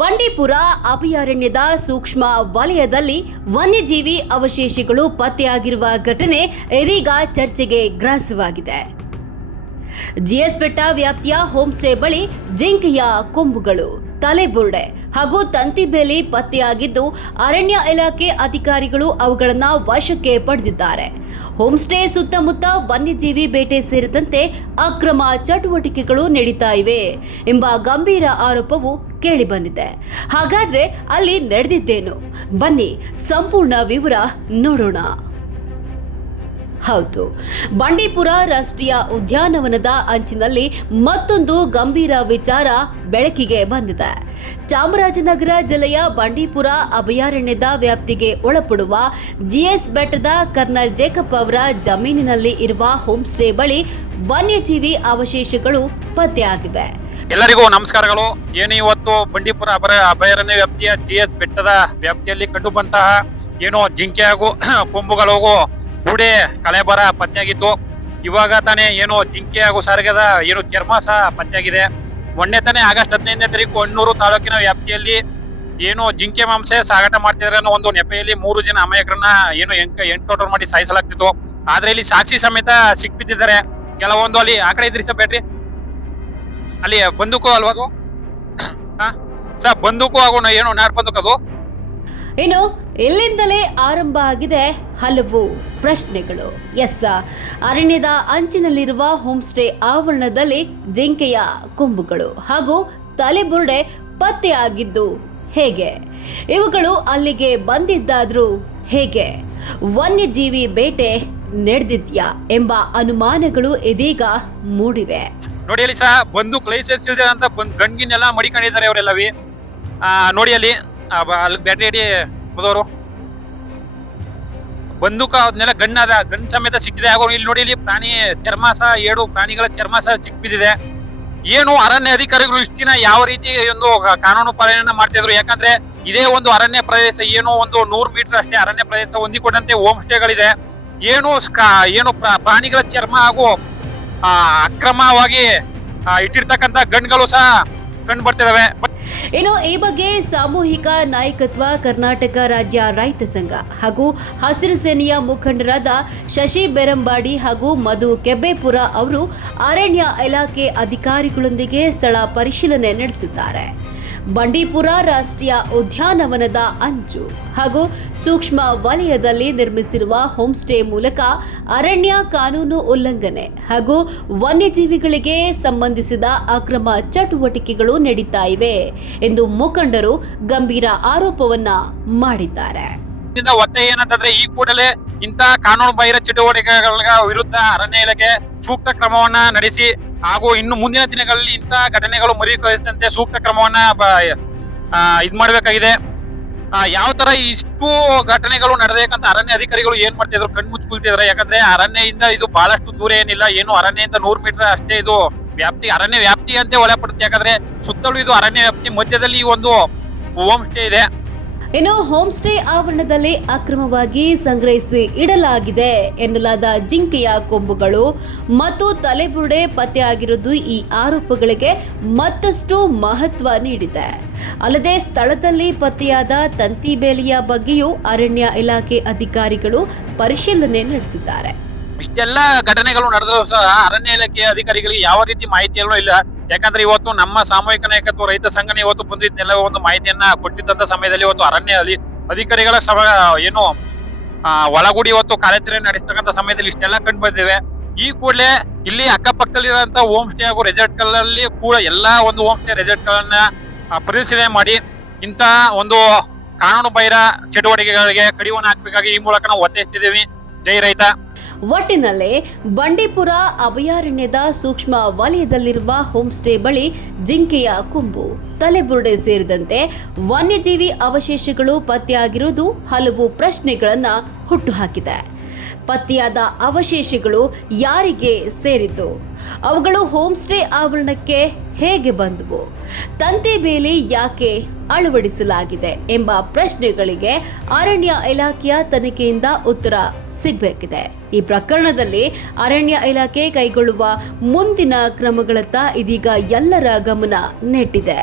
ಬಂಡೀಪುರ ಅಭಯಾರಣ್ಯದ ಸೂಕ್ಷ್ಮ ವಲಯದಲ್ಲಿ ವನ್ಯಜೀವಿ ಅವಶೇಷಗಳು ಪತ್ತೆಯಾಗಿರುವ ಘಟನೆ ಇದೀಗ ಚರ್ಚೆಗೆ ಗ್ರಾಸವಾಗಿದೆ. ಜಿಎಸ್ ಬೆಟ್ಟ ವ್ಯಾಪ್ತಿಯ ಹೋಂಸ್ಟೇ ಬಳಿ ಜಿಂಕೆಯ ಕೊಂಬುಗಳು, ತಲೆಬುರುಡೆ ಹಾಗೂ ತಂತಿಬೇಲಿ ಪತ್ತೆಯಾಗಿದ್ದು ಅರಣ್ಯ ಇಲಾಖೆ ಅಧಿಕಾರಿಗಳು ಅವುಗಳನ್ನು ವಶಕ್ಕೆ ಪಡೆದಿದ್ದಾರೆ. ಹೋಂಸ್ಟೇ ಸುತ್ತಮುತ್ತ ವನ್ಯಜೀವಿ ಬೇಟೆ ಸೇರಿದಂತೆ ಅಕ್ರಮ ಚಟುವಟಿಕೆಗಳು ನಡೀತಾ ಇವೆ ಎಂಬ ಗಂಭೀರ ಆರೋಪವು ಕೇಳಿಬಂದಿದೆ. ಹಾಗಾದ್ರೆ ಅಲ್ಲಿ ನಡೆದಿದ್ದೇನು? ಬನ್ನಿ ಸಂಪೂರ್ಣ ವಿವರ ನೋಡೋಣ. ಹೌದು, ಬಂಡೀಪುರ ರಾಷ್ಟ್ರೀಯ ಉದ್ಯಾನವನದ ಅಂಚಿನಲ್ಲಿ ಮತ್ತೊಂದು ಗಂಭೀರ ವಿಚಾರ ಬೆಳಕಿಗೆ ಬಂದಿದೆ. ಚಾಮರಾಜನಗರ ಜಿಲ್ಲೆಯ ಬಂಡೀಪುರ ಅಭಯಾರಣ್ಯದ ವ್ಯಾಪ್ತಿಗೆ ಒಳಪಡುವ ಜಿಎಸ್ ಬೆಟ್ಟದ ಕರ್ನಲ್ ಜೇಕಬ್ ಅವರ ಜಮೀನಿನಲ್ಲಿ ಇರುವ ಹೋಂಸ್ಟೇ ಬಳಿ ವನ್ಯಜೀವಿ ಅವಶೇಷಗಳು ಪತ್ತೆಯಾಗಿವೆ. ಎಲ್ಲರಿಗೂ ನಮಸ್ಕಾರಗಳು. ಏನು ಇವತ್ತು ಬಂಡೀಪುರ ಅಭಯಾರಣ್ಯ ವ್ಯಾಪ್ತಿಯ ಜಿಎಸ್ ಬೆಟ್ಟದ ವ್ಯಾಪ್ತಿಯಲ್ಲಿ ಕಂಡುಬಂತಹ ಏನು ಜಿಂಕೆ ಹಾಗೂ ಕೊಂಬುಗಳು ಕೂಡೆ ಕಳೆಬರ ಪತ್ತೆಯಾಗಿತ್ತು. ಇವಾಗ ತಾನೇ ಏನು ಜಿಂಕೆ ಹಾಗೂ ಸಾರಿಗೆದ ಏನು ಚರ್ಮ ಸಹ ಪತ್ತೆಯಾಗಿದೆ. ಮೊನ್ನೆ ತಾನೇ ಆಗಸ್ಟ್ 15ನೇ ತಾರೀಕು ಹೊನ್ನೂರು ತಾಲೂಕಿನ ವ್ಯಾಪ್ತಿಯಲ್ಲಿ ಏನು ಜಿಂಕೆ ಮಾಂಸ ಸಾಗಾಟ ಮಾಡ್ತಿದ್ರೆ ಅನ್ನೋ ಒಂದು ನೆಪೆಯಲ್ಲಿ 3 ಜನ ಅಮಾಯಕರನ್ನ ಏನು ಎನ್ಕೌಂಟರ್ ಮಾಡಿ ಸಾಯಿಸಲಾಗ್ತಿತ್ತು. ಆದ್ರೆ ಇಲ್ಲಿ ಸಾಕ್ಷಿ ಸಮೇತ ಸಿಕ್ಬಿದ್ದಿದ್ದಾರೆ. ಕೆಲವೊಂದು ಅಲ್ಲಿ ಆ ಕಡೆ ಇದ್ರಿ ಸರ್ ಬ್ಯಾಟ್ರಿ ಅಲ್ಲಿ ಬಂದೂಕು ಅಲ್ವಾ ಅದು ಸರ್, ಬಂದೂಕು ಹಾಗೂ ಏನು ನಾರ್ ಬಂದೂಕು ಅದು. ಇನ್ನು ಇಲ್ಲಿಂದಲೇ ಆರಂಭ ಆಗಿದೆ ಹಲವು ಪ್ರಶ್ನೆಗಳು. ಅರಣ್ಯದ ಅಂಚಿನಲ್ಲಿರುವ ಹೋಂಸ್ಟೇ ಆವರಣದಲ್ಲಿ ಜಿಂಕೆಯ ಕೊಂಬುಗಳು ಹಾಗೂ ತಲೆಬುರುಡೆ ಪತ್ತೆಯಾಗಿದ್ದು ಹೇಗೆ? ಇವುಗಳು ಅಲ್ಲಿಗೆ ಬಂದಿದ್ದಾದ್ರೂ ಹೇಗೆ? ವನ್ಯಜೀವಿ ಬೇಟೆ ನಡೆದಿದ್ಯಾ ಎಂಬ ಅನುಮಾನಗಳು ಇದೀಗ ಮೂಡಿವೆ. ನೋಡಿ ಅಲ್ಲಿ ಸಹ ಬಂದೂಕ್ ಲೈಸೆನ್ಸ್ ಇಲ್ಲದೆ ಅಂತ ಗನ್ಗಿನೆಲ್ಲ ಮಡಿಕೊಂಡಿದ್ದಾರೆ ಅವರೆಲ್ಲವಿ. ನೋಡಿ ಅಲ್ಲಿ ಬ್ಯಾಟ್ರಿ ಅಡಿ ಮೊದವರು ಬಂದೂಕ ಅದನ್ನೆಲ್ಲ ಗನ್ ಸಮೇತ ಸಿಕ್ಕಿದೆ. ಹಾಗೂ ಇಲ್ಲಿ ನೋಡಿ ಇಲ್ಲಿ ಪ್ರಾಣಿ ಚರ್ಮ ಸಹ 7 ಪ್ರಾಣಿಗಳ ಚರ್ಮ ಸಹ ಸಿಕ್ಬಿದ್ದಿದೆ. ಏನು ಅರಣ್ಯ ಅಧಿಕಾರಿಗಳು ಇಷ್ಟು ದಿನ ಯಾವ ರೀತಿ ಒಂದು ಕಾನೂನು ಪಾಲನೆಯನ್ನ ಮಾಡ್ತಿದ್ರು? ಯಾಕಂದ್ರೆ ಇದೇ ಒಂದು ಅರಣ್ಯ ಪ್ರದೇಶ, ಏನು ಒಂದು 100 ಮೀಟರ್ ಅಷ್ಟೇ ಅರಣ್ಯ ಪ್ರದೇಶ ಹೊಂದಿಕೊಂಡಂತೆ ಹೋಮ್ ಸ್ಟೇಗಳಿದೆ. ಏನು ಪ್ರಾಣಿಗಳ ಚರ್ಮ ಹಾಗೂ ಅಕ್ರಮವಾಗಿ ಇಟ್ಟಿರ್ತಕ್ಕಂಥ ಗನ್ಗಳು ಸಹ ಕಂಡು ಬರ್ತಿದಾವೆ. ಇನ್ನು ಈ ಬಗ್ಗೆ ಸಾಮೂಹಿಕ ನಾಯಕತ್ವ ಕರ್ನಾಟಕ ರಾಜ್ಯ ರೈತ ಸಂಘ ಹಾಗೂ ಹಸಿರು ಸೇನೆಯ ಮುಖಂಡರಾದ ಶಶಿ ಬೆರಂಬಾಡಿ ಹಾಗೂ ಮಧು ಕೆಬ್ಬೆಪುರ ಅವರು ಅರಣ್ಯ ಇಲಾಖೆ ಅಧಿಕಾರಿಗಳೊಂದಿಗೆ ಸ್ಥಳ ಪರಿಶೀಲನೆ ನಡೆಸಿದ್ದಾರೆ. ಬಂಡೀಪುರ ರಾಷ್ಟ್ರೀಯ ಉದ್ಯಾನವನದ ಅಂಚು ಹಾಗೂ ಸೂಕ್ಷ್ಮ ವಲಯದಲ್ಲಿ ನಿರ್ಮಿಸಿರುವ ಹೋಂಸ್ಟೇ ಮೂಲಕ ಅರಣ್ಯ ಕಾನೂನು ಉಲ್ಲಂಘನೆ ಹಾಗೂ ವನ್ಯಜೀವಿಗಳಿಗೆ ಸಂಬಂಧಿಸಿದ ಅಕ್ರಮ ಚಟುವಟಿಕೆಗಳು ನಡೀತಾ ಇವೆ ಎಂದು ಮುಖಂಡರು ಗಂಭೀರ ಆರೋಪವನ್ನ ಮಾಡಿದ್ದಾರೆ. ಒತ್ತಾಯ ಏನಂತಂದ್ರೆ ಈ ಕೂಡಲೇ ಇಂತಹ ಕಾನೂನು ಬಾಹಿರ ಚಟುವಟಿಕೆಗಳ ವಿರುದ್ಧ ಅರಣ್ಯ ಇಲಾಖೆ ಸೂಕ್ತ ಕ್ರಮವನ್ನ ನಡೆಸಿ ಹಾಗೂ ಇನ್ನು ಮುಂದಿನ ದಿನಗಳಲ್ಲಿ ಇಂತಹ ಘಟನೆಗಳು ಮರುಕಳಿಸದಂತೆ ಸೂಕ್ತ ಕ್ರಮವನ್ನ ಇದ್ ಮಾಡಬೇಕಾಗಿದೆ. ಯಾವ ತರ ಇಷ್ಟು ಘಟನೆಗಳು ನಡೆದಬೇಕಂತ ಅರಣ್ಯ ಅಧಿಕಾರಿಗಳು ಏನ್ ಮಾಡ್ತಿದ್ರು? ಕಣ್ಮುಚ್ಕೊಳ್ತಿದ್ರೆ. ಯಾಕಂದ್ರೆ ಅರಣ್ಯದಿಂದ ಇದು ಬಹಳಷ್ಟು ದೂರ ಏನಿಲ್ಲ, ಏನು ಅರಣ್ಯದಿಂದ 100 ಮೀಟರ್ ಅಷ್ಟೇ ಇದು ವ್ಯಾಪ್ತಿ, ಅರಣ್ಯ ವ್ಯಾಪ್ತಿ ಅಂತ ಒಳಪಡುತ್ತೆ. ಯಾಕಂದ್ರೆ ಸುತ್ತಲೂ ಇದು ಅರಣ್ಯ ವ್ಯಾಪ್ತಿ, ಮಧ್ಯದಲ್ಲಿ ಈ ಒಂದು ಹೋಮ್ ಸ್ಟೇ ಇದೆ. ಇನ್ನು ಹೋಂಸ್ಟೇ ಆವರಣದಲ್ಲಿ ಅಕ್ರಮವಾಗಿ ಸಂಗ್ರಹಿಸಿ ಇಡಲಾಗಿದೆ ಎನ್ನಲಾದ ಜಿಂಕೆಯ ಕೊಂಬುಗಳು ಮತ್ತು ತಲೆಬುರುಡೆ ಪತ್ತೆಯಾಗಿರುವುದು ಈ ಆರೋಪಗಳಿಗೆ ಮತ್ತಷ್ಟು ಮಹತ್ವ ನೀಡಿದೆ. ಅಲ್ಲದೆ ಸ್ಥಳದಲ್ಲಿ ಪತ್ತೆಯಾದ ತಂತಿ ಬೇಲಿಯ ಬಗ್ಗೆಯೂ ಅರಣ್ಯ ಇಲಾಖೆ ಅಧಿಕಾರಿಗಳು ಪರಿಶೀಲನೆ ನಡೆಸಿದ್ದಾರೆ. ಇಷ್ಟೆಲ್ಲ ಘಟನೆಗಳು ನಡೆದರೂ ಸಹ ಅರಣ್ಯ ಇಲಾಖೆ ಅಧಿಕಾರಿಗಳಿಗೆ ಯಾವ ರೀತಿ ಮಾಹಿತಿಯೂ ಇಲ್ಲ. ಯಾಕಂದ್ರೆ ಇವತ್ತು ನಮ್ಮ ಸಾಮೂಹಿಕ ನಾಯಕತ್ವ ರೈತ ಸಂಘನ ಇವತ್ತು ಬಂದಿದ್ದೆಲ್ಲ ಒಂದು ಮಾಹಿತಿಯನ್ನ ಕೊಟ್ಟಿದ್ದಂತ ಸಮಯದಲ್ಲಿ ಇವತ್ತು ಅರಣ್ಯ ಅಧಿಕಾರಿಗಳ ಏನು ಒಳಗೂಡಿ ಇವತ್ತು ಕಾರ್ಯಾಚರಣೆ ನಡೆಸ್ತಕ್ಕಂಥ ಸಮಯದಲ್ಲಿ ಇಷ್ಟೆಲ್ಲ ಕಂಡು ಬಂದಿವೆ. ಈ ಕೂಡಲೇ ಇಲ್ಲಿ ಅಕ್ಕಪಕ್ಕದಲ್ಲಿರುವಂತ ಹೋಮ್ ಸ್ಟೇ ಹಾಗೂ ರೆಸಾರ್ಟ್ ಗಳಲ್ಲಿ ಕೂಡ ಎಲ್ಲಾ ಒಂದು ಹೋಮ್ ಸ್ಟೇ ರೆಸಾರ್ಟ್ ಗಳನ್ನ ಪರಿಶೀಲನೆ ಮಾಡಿ ಇಂತಹ ಒಂದು ಕಾನೂನು ಬಾಹಿರ ಚಟುವಟಿಕೆಗಳಿಗೆ ಕಡಿವಾಣ ಹಾಕಬೇಕಾಗಿ ಈ ಮೂಲಕ ನಾವು ಒತ್ತಾಯಿಸ್ತಿದ್ದೀವಿ. ಜೈ ರೈತ. ಒಟ್ಟಿನಲ್ಲಿ ಬಂಡೀಪುರ ಅಭಯಾರಣ್ಯದ ಸೂಕ್ಷ್ಮ ವಲಯದಲ್ಲಿರುವ ಹೋಂಸ್ಟೇ ಬಳಿ ಜಿಂಕೆಯ ಕೊಂಬು, ತಲೆಬುರುಡೆ ಸೇರಿದಂತೆ ವನ್ಯಜೀವಿ ಅವಶೇಷಗಳು ಪತ್ತೆಯಾಗಿರುವುದು ಹಲವು ಪ್ರಶ್ನೆಗಳನ್ನ ಹುಟ್ಟುಹಾಕಿದೆ. ಪತ್ತೆಯಾದ ಅವಶೇಷಗಳು ಯಾರಿಗೆ ಸೇರಿದ್ದು? ಅವುಗಳು ಹೋಂಸ್ಟೇ ಆವರಣಕ್ಕೆ ಹೇಗೆ ಬಂದವು? ತಂತಿ ಬೇಲಿ ಯಾಕೆ ಅಳವಡಿಸಲಾಗಿದೆ ಎಂಬ ಪ್ರಶ್ನೆಗಳಿಗೆ ಅರಣ್ಯ ಇಲಾಖೆಯ ತನಿಖೆಯಿಂದ ಉತ್ತರ ಸಿಗಬೇಕಿದೆ. ಈ ಪ್ರಕರಣದಲ್ಲಿ ಅರಣ್ಯ ಇಲಾಖೆ ಕೈಗೊಳ್ಳುವ ಮುಂದಿನ ಕ್ರಮಗಳತ್ತ ಇದೀಗ ಎಲ್ಲರ ಗಮನ ನೆಟ್ಟಿದೆ.